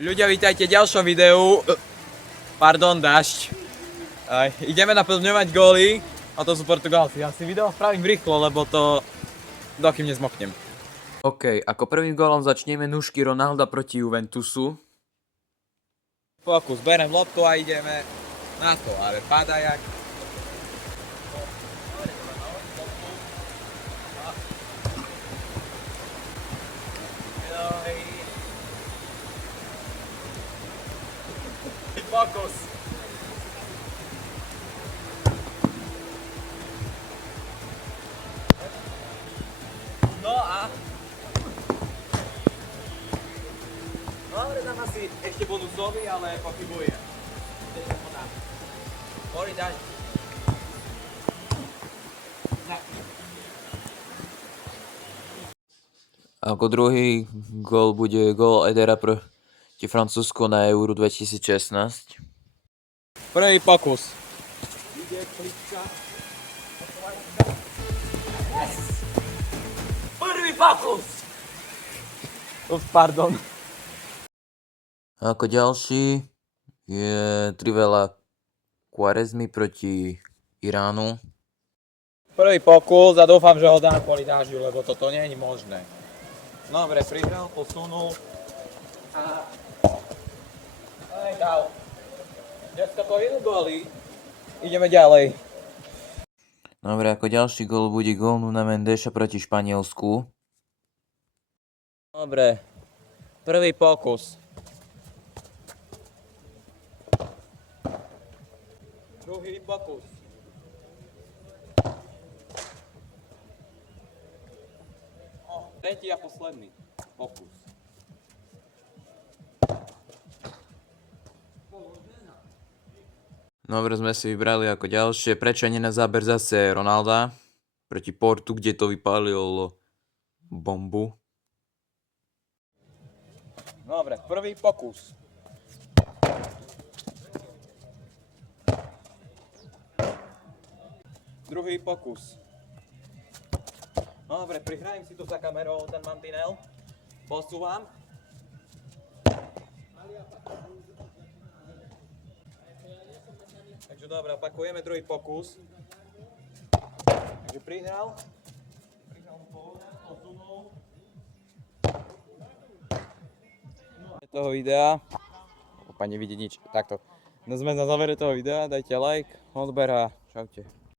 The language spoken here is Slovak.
Ľudia, vítajte v ďalšom videu. Pardon, dážď. Ideme naplňovať góly. A to sú Portugálci. Ja si video spravím rýchlo, lebo to dokým nezmoknem. OK, ako prvým gólom začneme nůžky Ronalda proti Juventusu. Fokus, berem loptu a ideme na to, ale padá jak... Fokus. No a... Dobre, dám asi ešte bonusový, ale pochybujem. Boli, daj. Ako druhý gól bude gól Edera proti Francúzsku na Euro 2016. Prvý pokus. Yes. Prvý pokus! Pardon. Ako ďalší je Trivela Quaresmy proti Iránu. Prvý pokus a dúfam, že ho dám kvôli dážďu, lebo toto nie je možné. Dobre, prihral, posunul. Aj dal. Dneska to idú góly. Ideme ďalej. Dobre, ako ďalší gól bude gól Nuna Mendeša proti Španielsku. Dobre, prvý pokus. Druhý pokus. Tretí a posledný pokus. Dobre, sme si vybrali ako ďalšie. Prečo nie na záber zase Ronalda proti Portu, kde to vypálil bombu. Dobre, prvý pokus. Druhý pokus. Dobre, prihrajem si tu za kamerou ten mantinel. Posúvam. Takže dobre, opakujeme druhý pokus. Takže prihral. Prihral posunul. Toho videa. Opa, nevidí nič. Takto. No sme na závere toho videa, dajte like, odber a čaute.